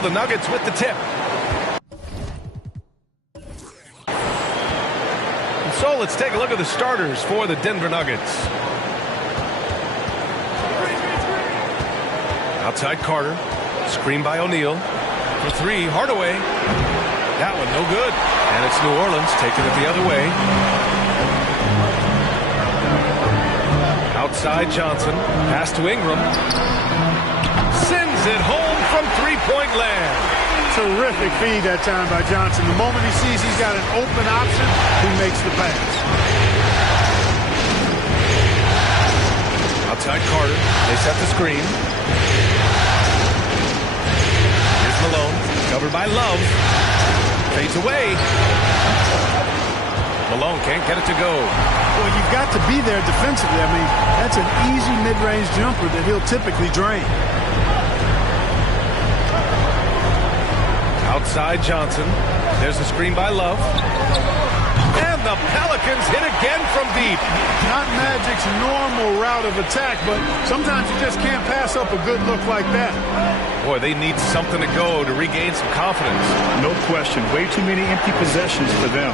So the Nuggets with the tip. So let's take a look at the starters for the Denver Nuggets. Outside Carter. Screen by O'Neal. For three, Hardaway. That one no good. And it's New Orleans taking it the other way. Outside Johnson. Pass to Ingram. Sends it home from three-point land. Terrific feed that time by Johnson. The moment he sees he's got an open option, he makes the pass. Outside Carter. They set the screen. Here's Malone. Covered by Love. Fades away. Malone can't get it to go. Well, you've got to be there defensively. I mean, that's an easy mid-range jumper that he'll typically drain. Outside Johnson. There's a screen by Love. And the Pelicans hit again from deep. Not Magic's normal route of attack, but sometimes you just can't pass up a good look like that. Boy, they need something to go to regain some confidence. No question. Way too many empty possessions for them.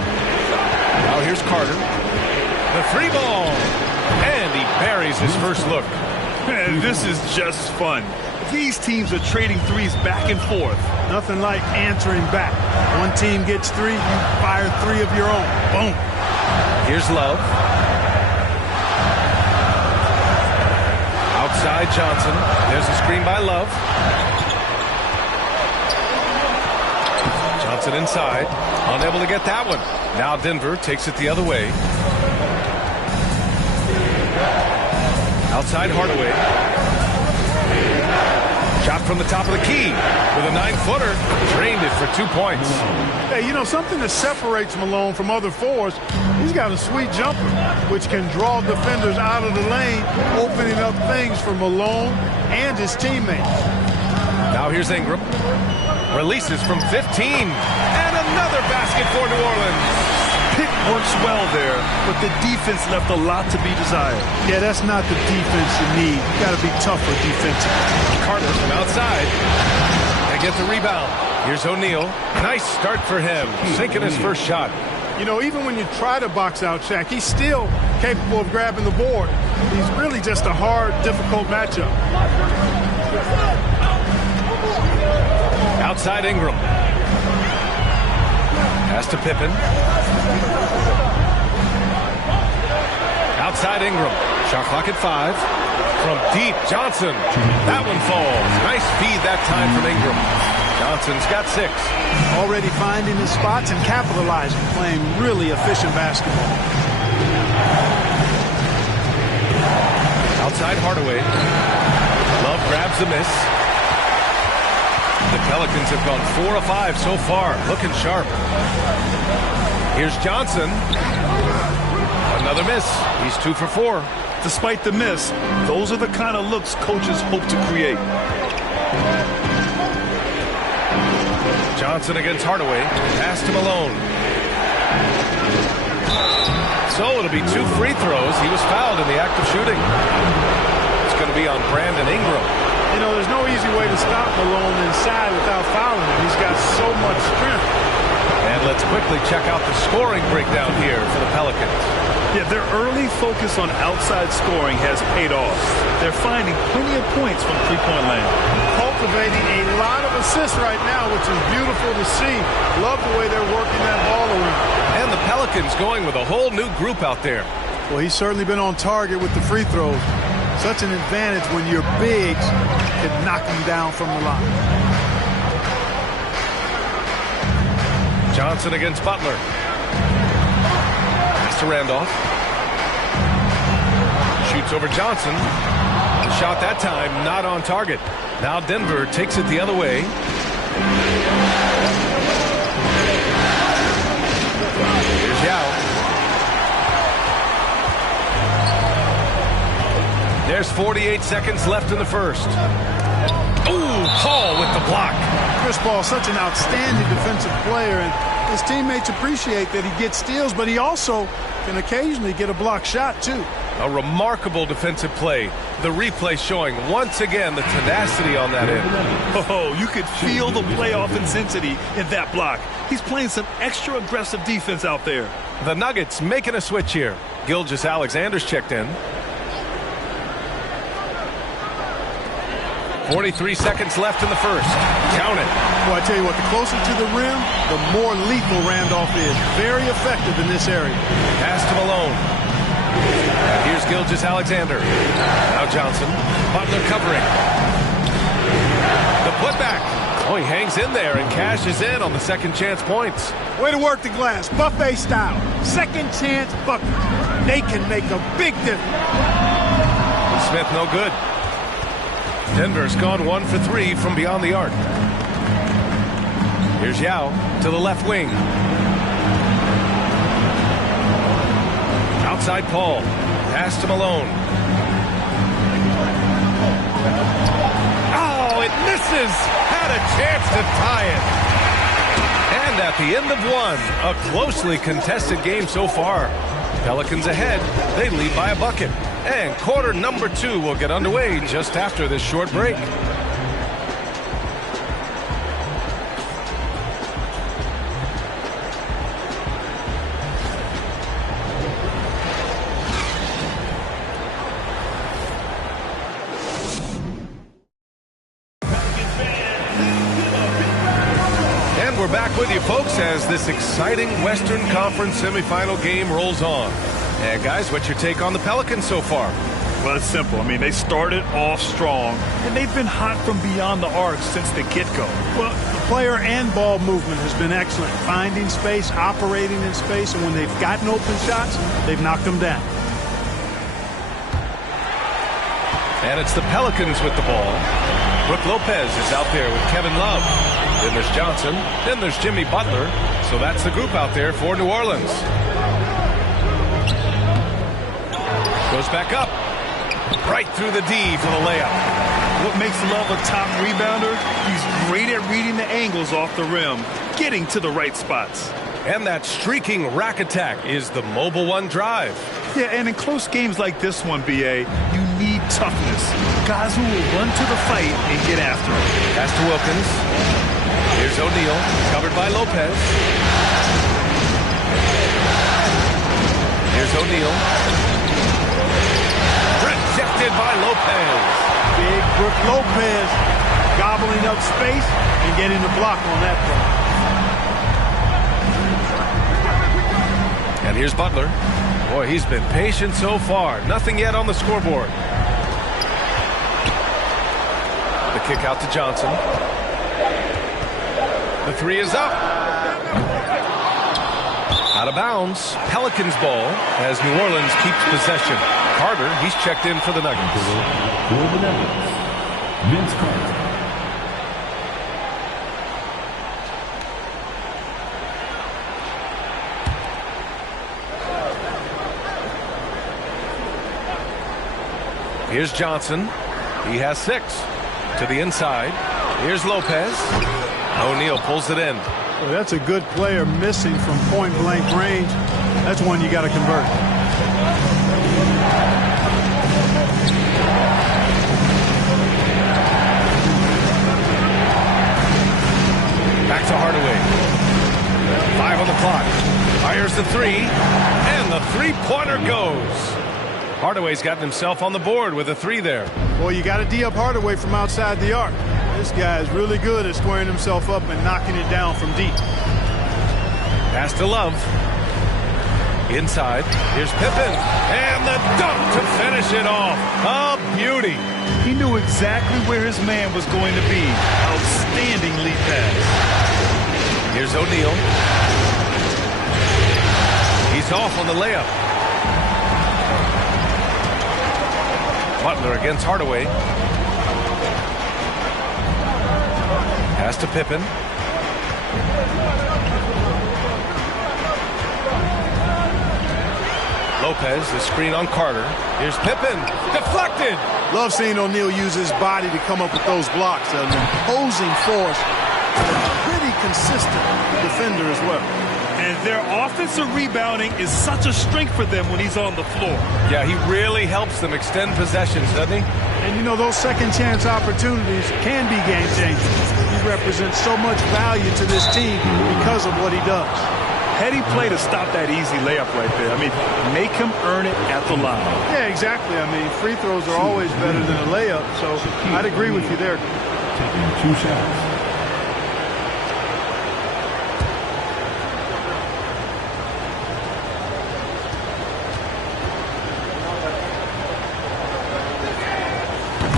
Now here's Carter. The three ball. And he buries his first look. Man, this is just fun. These teams are trading threes back and forth. Nothing like answering back. One team gets three, you fire three of your own. Boom. Here's Love. Outside Johnson. There's a screen by Love. Johnson inside. Unable to get that one. Now Denver takes it the other way. Outside Hardaway. Shot from the top of the key with a 9-footer. Drained it for 2 points. Hey, you know, something that separates Malone from other forwards, he's got a sweet jumper, which can draw defenders out of the lane, opening up things for Malone and his teammates. Now here's Ingram. Releases from 15. And another basket for New Orleans. Pick works well there, but the defense left a lot to be desired. Yeah, that's not the defense you need. You got to be tougher defensively. Carter from outside. They get the rebound. Here's O'Neal. Nice start for him. Sinking his first shot. You know, even when you try to box out Shaq, he's still capable of grabbing the board. He's really just a hard, difficult matchup. Outside Ingram. Pass to Pippen. Outside Ingram. Shot clock at 5. From deep, Johnson. That one falls. Nice feed that time from Ingram. Johnson's got 6. Already finding his spots and capitalizing, playing really efficient basketball. Outside Hardaway. Love grabs the miss. The Pelicans have gone 4 of 5 so far. Looking sharp. Here's Johnson. Another miss. He's 2 for 4. Despite the miss, those are the kind of looks coaches hope to create. Johnson against Hardaway. Pass to Malone. So it'll be 2 free throws. He was fouled in the act of shooting. It's going to be on Brandon Ingram. You know, there's no easy way to stop Malone inside without fouling him. He's got so much strength. And let's quickly check out the scoring breakdown here for the Pelicans. Yeah, their early focus on outside scoring has paid off. They're finding plenty of points from three-point land. Cultivating a lot of assists right now, which is beautiful to see. Love the way they're working that ball around. And the Pelicans going with a whole new group out there. Well, he's certainly been on target with the free throws. Such an advantage when your bigs can knock him down from the line. Johnson against Butler. Pass to Randolph. Shoots over Johnson. The shot that time not on target. Now Denver takes it the other way. Here's Yao. There's 48 seconds left in the first. Ooh, Paul with the block. Chris Paul, such an outstanding defensive player, and His teammates appreciate that he gets steals, but he also can occasionally get a block shot, too. A remarkable defensive play. The replay showing once again the tenacity on that end. Oh, you could feel the playoff intensity in that block. He's playing some extra aggressive defense out there. The Nuggets making a switch here. Gilgeous-Alexander's checked in. 43 seconds left in the first. Count it. Well, I tell you what, the closer to the rim, the more lethal Randolph is. Very effective in this area. Pass to Malone. And here's Gilgeous-Alexander. Now Johnson. Butler covering. The putback. Oh, he hangs in there and cashes in on the second chance points. Way to work the glass. Buffet style. Second chance bucket. They can make a big difference. Smith no good. Denver's gone 1 for 3 from beyond the arc. Here's Yao to the left wing. Outside Paul. Pass to Malone. Oh, it misses. Had a chance to tie it. And at the end of one, a closely contested game so far. Pelicans ahead. They lead by a bucket. And quarter number 2 will get underway just after this short break. And we're back with you, folks, as this exciting Western Conference semifinal game rolls on. And guys, what's your take on the Pelicans so far? Well, it's simple. I mean, they started off strong, and they've been hot from beyond the arc since the get-go. Well, the player and ball movement has been excellent. Finding space, operating in space, and when they've gotten open shots, they've knocked them down. And it's the Pelicans with the ball. Brook Lopez is out there with Kevin Love. Then there's Johnson. Then there's Jimmy Butler. So that's the group out there for New Orleans. Goes back up. Right through the D for the layup. What makes Love a top rebounder? He's great at reading the angles off the rim, getting to the right spots. And that streaking rack attack is the Mobile One drive. Yeah, and in close games like this one, B.A., you need toughness. Guys who will run to the fight and get after it. Pass to Wilkins. Here's O'Neal, covered by Lopez. Here's O'Neal. Rejected by Lopez. Big Brook Lopez gobbling up space and getting the block on that play. And here's Butler. Boy, he's been patient so far. Nothing yet on the scoreboard. The kick out to Johnson. The three is up. Out of bounds. Pelicans ball as New Orleans keeps possession. Carter, he's checked in for the Nuggets. For the Nuggets, Vince Carter. Here's Johnson. He has 6. To the inside. Here's Lopez. O'Neal pulls it in. Well, that's a good player missing from point-blank range. That's one you got to convert. Back to Hardaway. 5 on the clock. Fires the 3. And the three-pointer goes. Hardaway's gotten himself on the board with a 3 there. Well, you got to D up Hardaway from outside the arc. This guy is really good at squaring himself up and knocking it down from deep. Pass to Love. Inside. Here's Pippen. And the dunk to finish it off. A beauty. He knew exactly where his man was going to be. Outstanding lead pass. Here's O'Neal. He's off on the layup. Butler against Hardaway. Pass to Pippen. Lopez, the screen on Carter. Here's Pippen. Deflected. Love seeing O'Neal use his body to come up with those blocks. An imposing force. Pretty consistent defender as well. And their offensive rebounding is such a strength for them when he's on the floor. Yeah, he really helps them extend possessions, doesn't he? And, you know, those second-chance opportunities can be game-changing. He represents so much value to this team because of what he does. Heady play to stop that easy layup right there. I mean, make him earn it at the line. Yeah, exactly. I mean, free throws are always better than a layup, so I'd agree with you there. Taking 2 shots.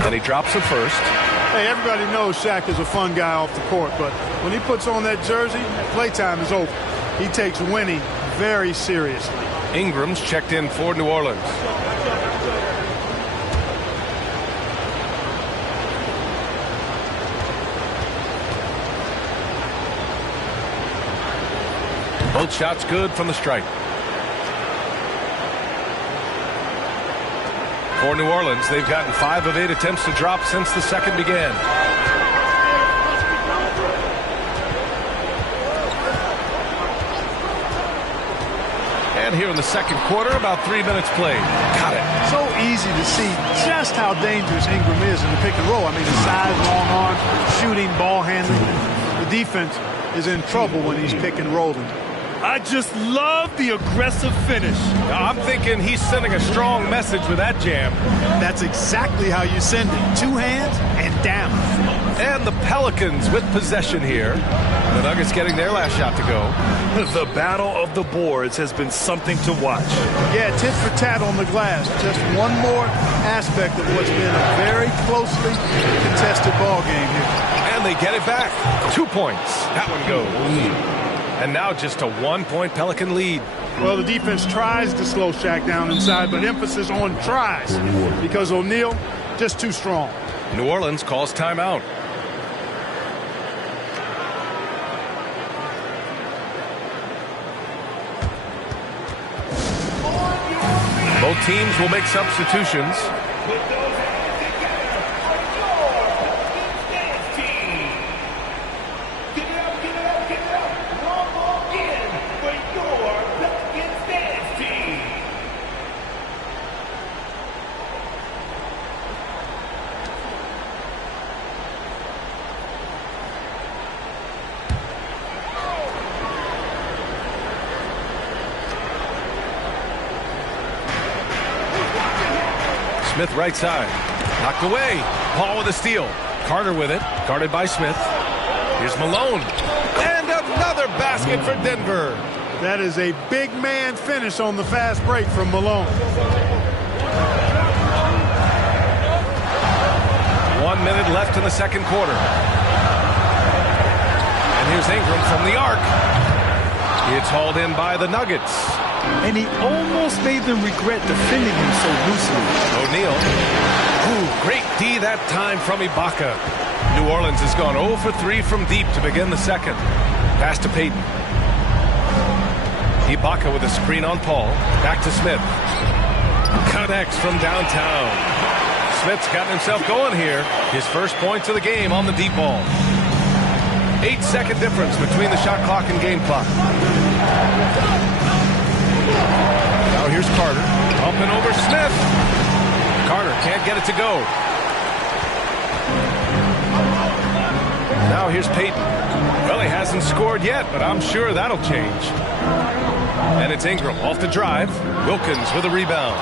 And he drops it first. Hey, everybody knows Shaq is a fun guy off the court, but when he puts on that jersey, playtime is over. He takes winning very seriously. Ingram's checked in for New Orleans. Both shots good from the stripe. For New Orleans, they've gotten 5 of 8 attempts to drop since the second began. And here in the second quarter, about 3 minutes played. Got it. So easy to see just how dangerous Ingram is in the pick and roll. I mean, his size, long arms, shooting, ball handling. The defense is in trouble when he's pick and rolling. I just love the aggressive finish. I'm thinking he's sending a strong message with that jam. That's exactly how you send it. 2 hands and down. And the Pelicans with possession here. The Nuggets getting their last shot to go. The battle of the boards has been something to watch. Yeah, tit for tat on the glass. Just one more aspect of what's been a very closely contested ball game here. And they get it back. 2 points. That one goes. And now just a 1-point Pelican lead. Well, the defense tries to slow Shaq down inside, but emphasis on tries because O'Neal just too strong. New Orleans calls timeout. Both teams will make substitutions. Smith right side. Knocked away. Paul with a steal. Carter with it. Guarded by Smith. Here's Malone. And another basket for Denver. That is a big man finish on the fast break from Malone. 1 minute left in the second quarter. And here's Ingram from the arc. It's hauled in by the Nuggets. And he almost made them regret defending him so loosely. O'Neal. Ooh, great D that time from Ibaka. New Orleans has gone 0 for 3 from deep to begin the second. Pass to Payton. Ibaka with a screen on Paul. Back to Smith. Connects from downtown. Smith's gotten himself going here. His first points of the game on the deep ball. 8-second difference between the shot clock and game clock. Now here's Carter. Up and over Smith. Carter can't get it to go. Now here's Payton. Well, he hasn't scored yet, but I'm sure that'll change. And it's Ingram off the drive. Wilkins with a rebound.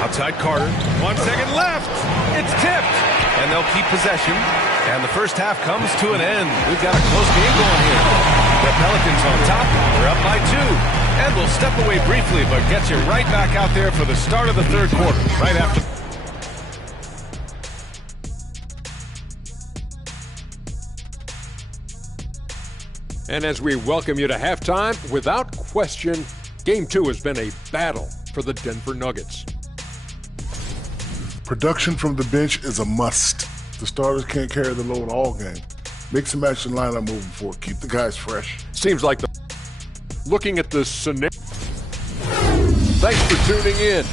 Outside Carter. 1 second left. It's tipped. And they'll keep possession. And the first half comes to an end. We've got a close game going here. The Pelicans on top. They're up by 2. And we'll step away briefly, but get you right back out there for the start of the third quarter. Right after. And as we welcome you to halftime, without question, Game 2 has been a battle for the Denver Nuggets. Production from the bench is a must. The starters can't carry the load all game. Mix and match the lineup moving forward. Keep the guys fresh. Seems like the looking at the scenario. Thanks for tuning in.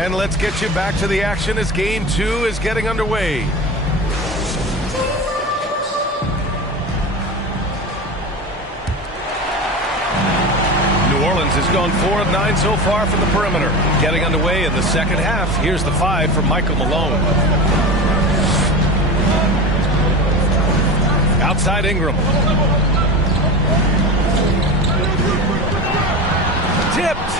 And let's get you back to the action as Game 2 is getting underway. New Orleans has gone 4 of 9 so far from the perimeter. Getting underway in the second half. Here's the 5 from Michael Malone. Outside Ingram. Tipped.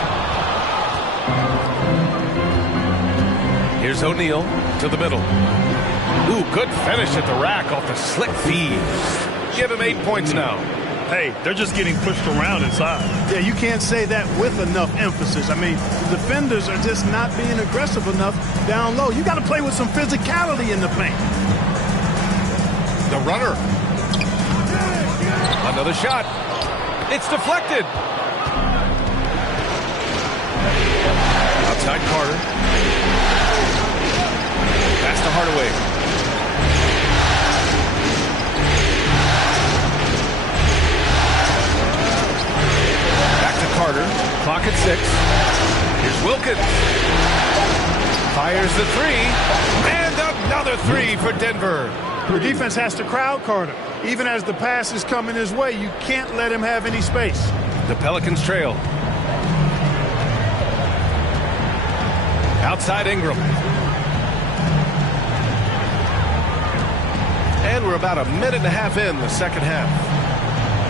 Here's O'Neal to the middle. Ooh, good finish at the rack off the slick feed. Give him 8 points now. Hey, they're just getting pushed around inside. Yeah, you can't say that with enough emphasis. I mean, the defenders are just not being aggressive enough down low. You got to play with some physicality in the paint. The runner. Another shot. It's deflected. Outside Carter. Pass to Hardaway. Back to Carter. Clock at 6. Here's Wilkins. Fires the 3. And another 3 for Denver. The defense has to crowd Carter. Even as the pass is coming his way, you can't let him have any space. The Pelicans trail. Outside Ingram. And we're about a minute and a half in the second half.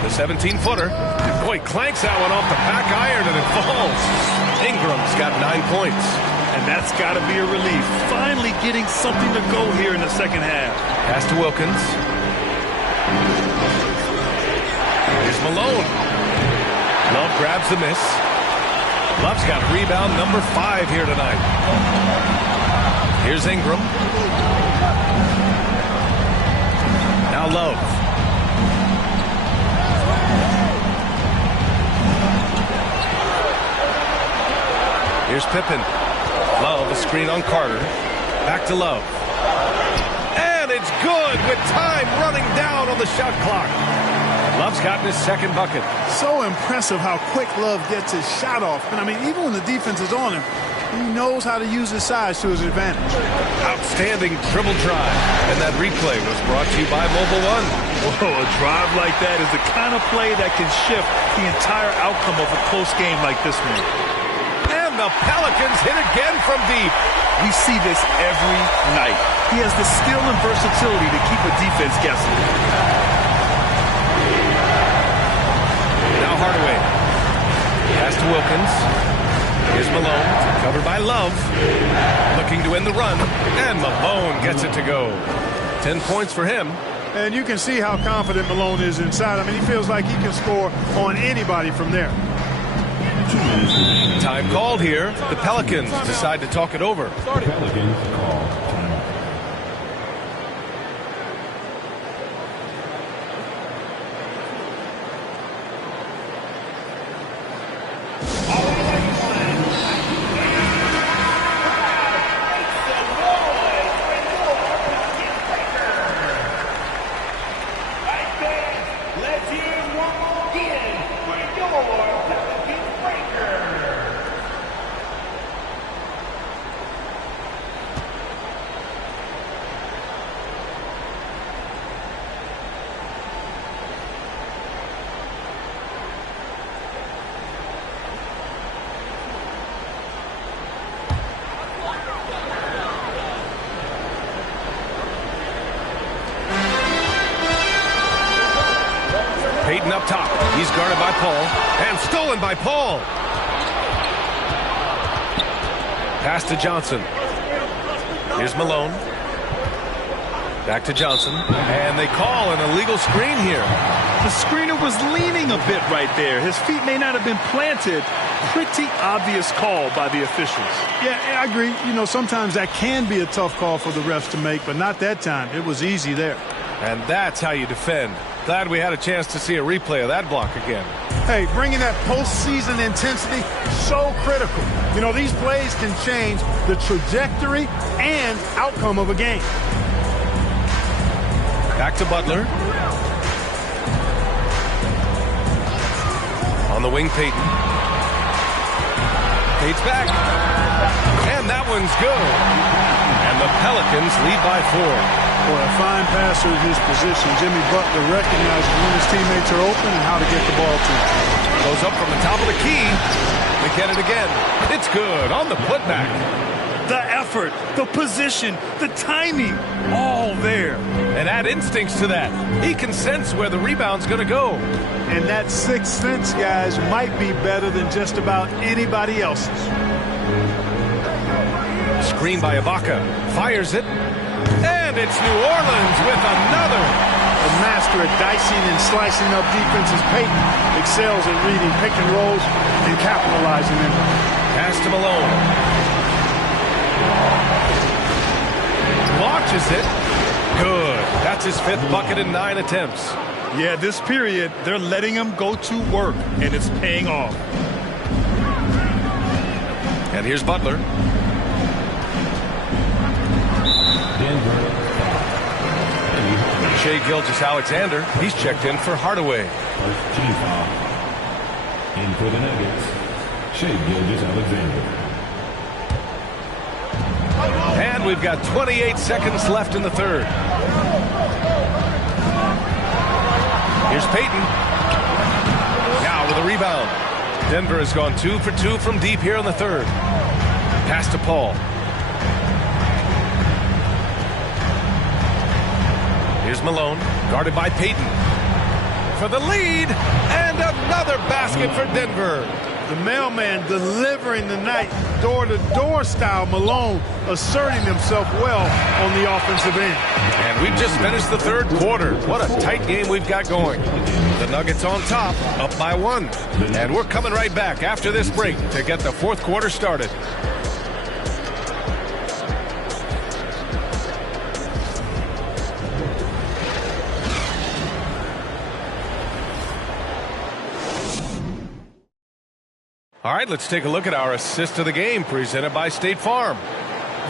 The 17-footer. Boy, clanks that one off the back iron and it falls. Ingram's got 9 points. And that's got to be a relief. Finally getting something to go here in the second half. Pass to Wilkins. Here's Malone. Love grabs the miss. Love's got rebound number 5 here tonight. Here's Ingram. Now Love. Here's Pippen. Love, a screen on Carter. Back to Love. And it's good with time running down on the shot clock. Love's gotten his second bucket. So impressive how quick Love gets his shot off. And I mean, even when the defense is on him, he knows how to use his size to his advantage. Outstanding dribble drive. And that replay was brought to you by Mobile One. Whoa, a drive like that is the kind of play that can shift the entire outcome of a close game like this one. And the Pelicans hit again from deep. We see this every night. He has the skill and versatility to keep a defense guessing. Now Hardaway. Pass to Wilkins. Here's Malone, covered by Love. Looking to end the run. And Malone gets it to go. 10 points for him. And you can see how confident Malone is inside. I mean, he feels like he can score on anybody from there. Time called here. The Pelicans decide to talk it over. The Pelicans call timeout. Payton up top. He's guarded by Paul. And stolen by Paul. Pass to Johnson. Here's Malone. Back to Johnson. And they call an illegal screen here. The screener was leaning a bit right there. His feet may not have been planted. Pretty obvious call by the officials. Yeah, I agree. You know, sometimes that can be a tough call for the refs to make, but not that time. It was easy there. And that's how you defend. Glad we had a chance to see a replay of that block again. Hey, bringing that postseason intensity, so critical. You know, these plays can change the trajectory and outcome of a game. Back to Butler. On the wing, Payton. Fades back. And that one's good. And the Pelicans lead by 4. For a fine passer in his position, Jimmy Butler recognizes when his teammates are open and how to get the ball to him. Goes up from the top of the key. They get it again. It's good on the putback. The effort, the position, the timing, all there. And add instincts to that. He can sense where the rebound's going to go. And that sixth sense, guys, might be better than just about anybody else's. Screen by Ibaka. Fires it. And it's New Orleans with another. The master at dicing and slicing up defenses, Payton excels at reading pick and rolls and capitalizing them. Pass to Malone. Launches it. Good. That's his 5th bucket in 9 attempts. Yeah, this period, they're letting him go to work, and it's paying off. And here's Butler. Shai Gilgeous-Alexander, he's checked in for Hardaway. First team foul. In for the Nuggets, Shai Gilgeous-Alexander. And we've got 28 seconds left in the 3rd. Here's Payton. Now with a rebound. Denver has gone 2 for 2 from deep here in the 3rd. Pass to Paul. Here's Malone, guarded by Payton. For the lead, and another basket for Denver. The mailman delivering the night, door-to-door style. Malone asserting himself well on the offensive end. And we've just finished the 3rd quarter. What a tight game we've got going. The Nuggets on top, up by 1. And we're coming right back after this break to get the 4th quarter started. All right, let's take a look at our assist of the game presented by State Farm.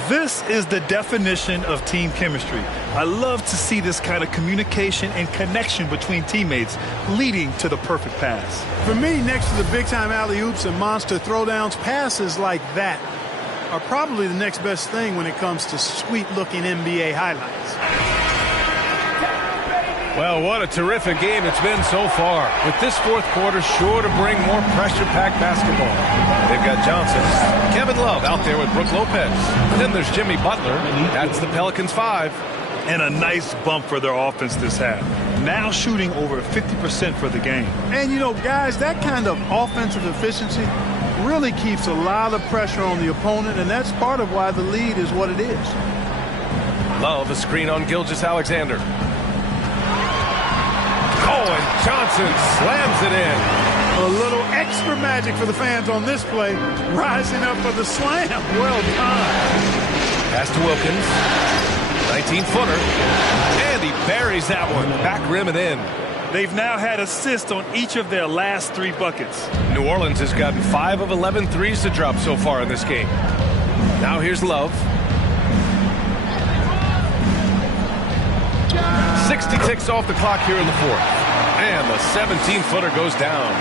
This is the definition of team chemistry. I love to see this kind of communication and connection between teammates leading to the perfect pass. For me, next to the big-time alley-oops and monster throwdowns, passes like that are probably the next best thing when it comes to sweet-looking NBA highlights. Well, what a terrific game it's been so far. With this 4th quarter sure to bring more pressure-packed basketball. They've got Johnson, Kevin Love out there with Brook Lopez. Then there's Jimmy Butler. That's the Pelicans 5. And a nice bump for their offense this half. Now shooting over 50% for the game. And, you know, guys, that kind of offensive efficiency really keeps a lot of pressure on the opponent, and that's part of why the lead is what it is. Love, a screen on Gilgeous-Alexander. Oh, and Johnson slams it in. A little extra magic for the fans on this play. Rising up for the slam. Well done. Pass to Wilkins. 19-footer. And he buries that one. Back rim and in. They've now had assists on each of their last 3 buckets. New Orleans has gotten 5 of 11 threes to drop so far in this game. Now here's Love. 60 ticks off the clock here in the 4th. And the 17-footer goes down.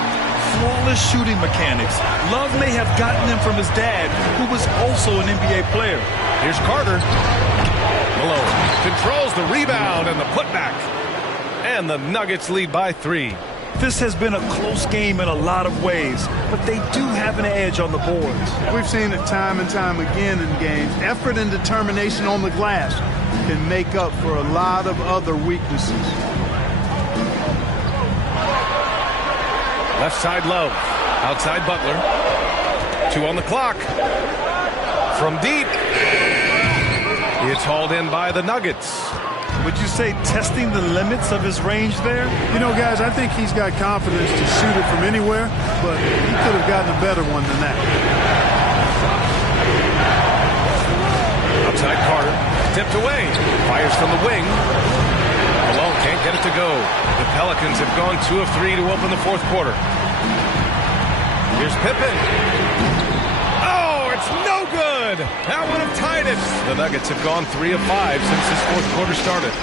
Flawless shooting mechanics. Love may have gotten them from his dad, who was also an NBA player. Here's Carter. Malone controls the rebound and the putback. And the Nuggets lead by 3. This has been a close game in a lot of ways, but they do have an edge on the boards. We've seen it time and time again in games. Effort and determination on the glass can make up for a lot of other weaknesses. Left side Love. Outside Butler. 2 on the clock. From deep. It's hauled in by the Nuggets. Would you say testing the limits of his range there? You know, guys, I think he's got confidence to shoot it from anywhere, but he could have gotten a better one than that. Outside Carter. Tipped away. Fires from the wing. Malone can't get it to go. The Pelicans have gone 2 of 3 to open the 4th quarter. Here's Pippen. Oh, it's no good. That would have tied it. The Nuggets have gone 3 of 5 since this 4th quarter started.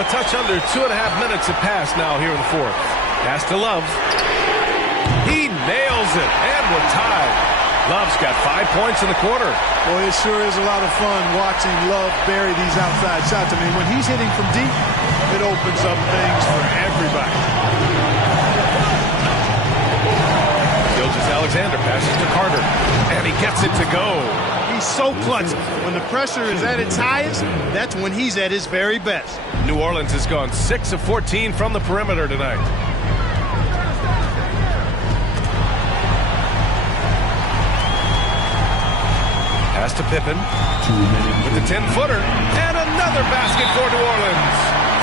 A touch under 2.5 minutes have passed now here in the 4th. Pass to Love. He nails it, and we're tied. Love's got 5 points in the quarter. Boy, it sure is a lot of fun watching Love bury these outside shots. I mean, when he's hitting from deep, it opens up things for everybody. Gilgeous-Alexander passes to Carter, and he gets it to go. He's so clutch. When the pressure is at its highest, that's when he's at his very best. New Orleans has gone 6 of 14 from the perimeter tonight. Pass to Pippen with the 10-footer, and another basket for New Orleans.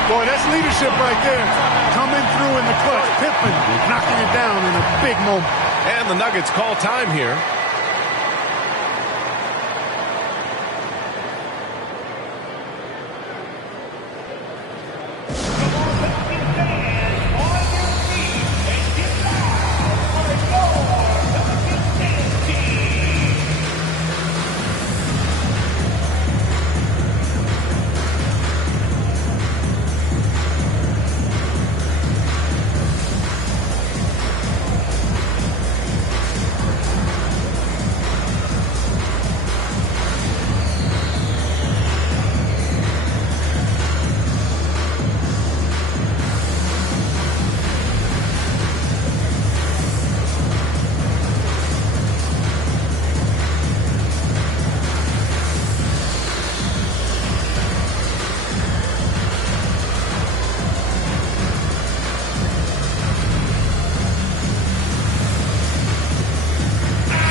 Boy, that's leadership right there. Coming through in the clutch. Pippen knocking it down in a big moment. And the Nuggets call time here.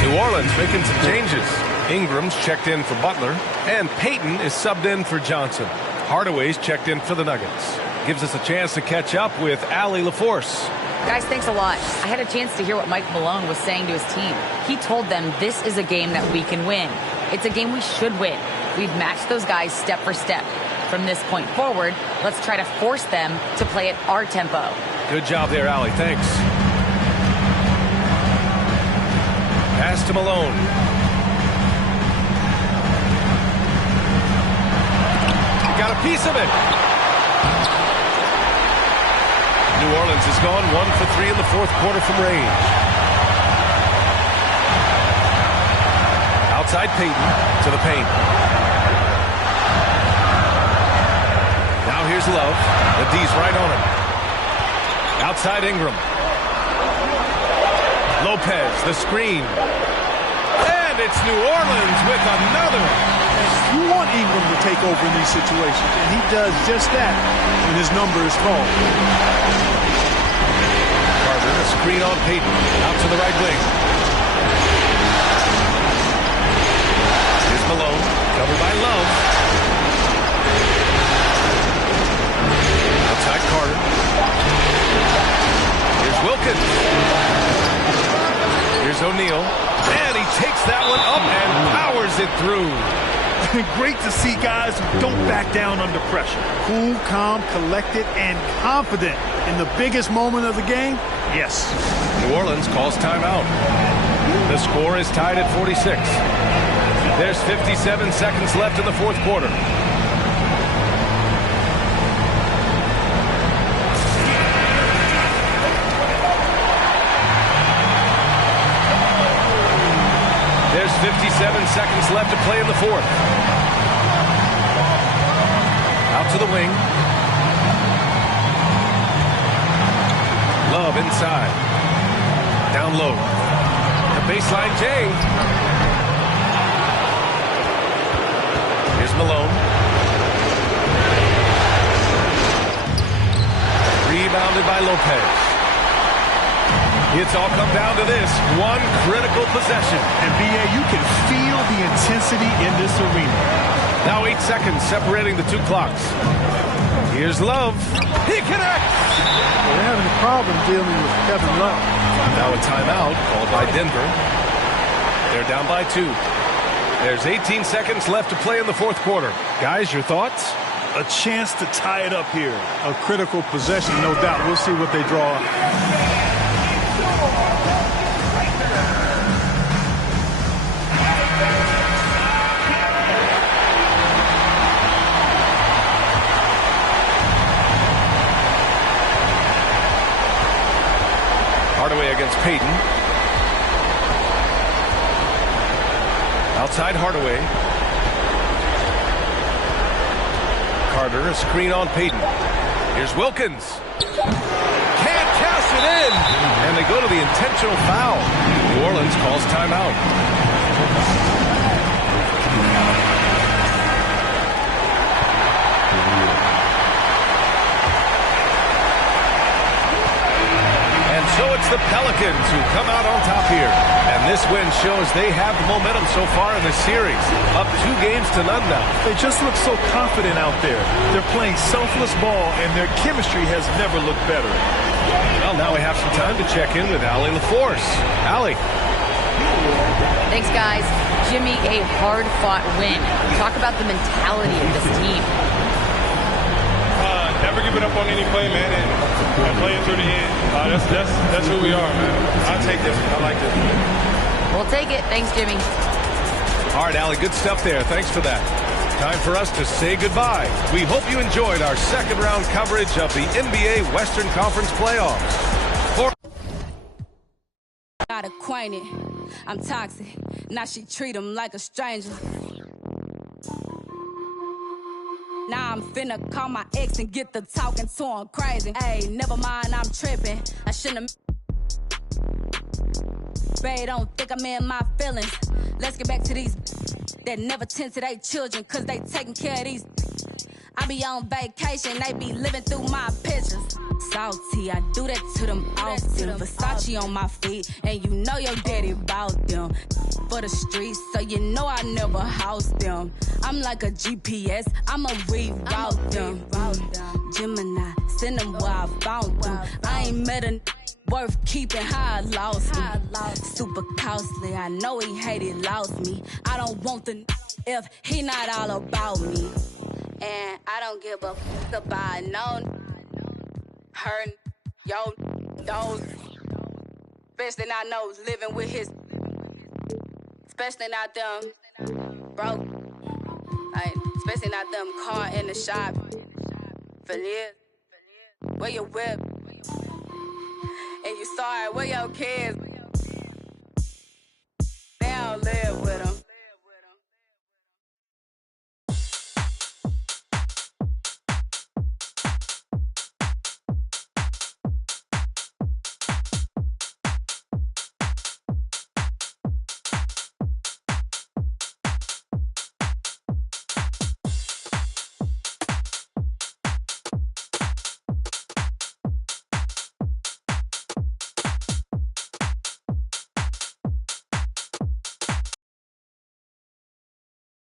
New Orleans making some changes. Ingram's checked in for Butler, and Payton is subbed in for Johnson. Hardaway's checked in for the Nuggets. Gives us a chance to catch up with Allie LaForce. Guys, thanks a lot. I had a chance to hear what Mike Malone was saying to his team. He told them this is a game that we can win. It's a game we should win. We've matched those guys step for step. From this point forward, let's try to force them to play at our tempo. Good job there, Allie. Thanks. Pass to Malone. Got a piece of it. New Orleans has gone 1 for 3 in the fourth quarter from range. Outside Payton to the paint. Now here's Love. The D's right on him. Outside Ingram. Lopez, the screen. And it's New Orleans with another. You want Ingram to take over in these situations, and he does just that when his number is called. Carter, a screen on Payton. Out to the right wing. Here's Malone, covered by Love. Outside Carter. Here's Wilkins. Here's O'Neal. And he takes that one up and powers it through. Great to see guys who don't back down under pressure. Cool, calm, collected, and confident in the biggest moment of the game. Yes. New Orleans calls timeout. The score is tied at 46. There's 57 seconds left in the fourth quarter. There's 57 seconds left to play in the fourth. Out to the wing. Love inside. Down low. The baseline J. Here's Malone. Rebounded by Lopez. It's all come down to this one critical possession. And B.A., you can feel the intensity in this arena. Now 8 seconds separating the two clocks. Here's Love. He connects. Well, they're having a problem dealing with Kevin Love. Now a timeout called by Denver. They're down by 2. There's 18 seconds left to play in the fourth quarter. Guys, your thoughts? A chance to tie it up here. A critical possession, no doubt. We'll see what they draw up. Hardaway against Payton. Outside Hardaway. Carter, a screen on Payton. Here's Wilkins. Can't cash it in. And they go to the intentional foul. New Orleans calls timeout. So it's the Pelicans who come out on top here. And this win shows they have the momentum so far in the series. Up 2-0 now. They just look so confident out there. They're playing selfless ball, and their chemistry has never looked better. Well, now we have some time to check in with Allie LaForce. Allie. Thanks, guys. Jimmy, a hard-fought win. Talk about the mentality of this team. Never giving up on any play, man, and playing through the end. That's who we are, man. I'll take this. I like this. We'll take it. Thanks, Jimmy. All right, Allie, good stuff there. Thanks for that. Time for us to say goodbye. We hope you enjoyed our second-round coverage of the NBA Western Conference playoffs. Got acquainted. I'm toxic. Now she treat him like a stranger. Now I'm finna call my ex and get the talking to him crazy. Hey, never mind, I'm tripping. I shouldn't have. Babe, don't think I'm in my feelings. Let's get back to these that never tend to their children, cause they taking care of these. I be on vacation, they be living through my pictures. Salty, I do that to them often. Versace on my feet, and you know your daddy bout them. For the streets, so you know I never house them. I'm like a GPS, I'ma reroute them. Gemini, send them where I found them. I ain't met a worth keeping, how I lost him. Super costly, I know he hated, lost me. I don't want the if he not all about me. And I don't give a fuck about no her, yo, those. Especially not know living with his. Especially not them broke. Like, especially not them car in the shop. Feliz. Where your whip? And you sorry, where your kids?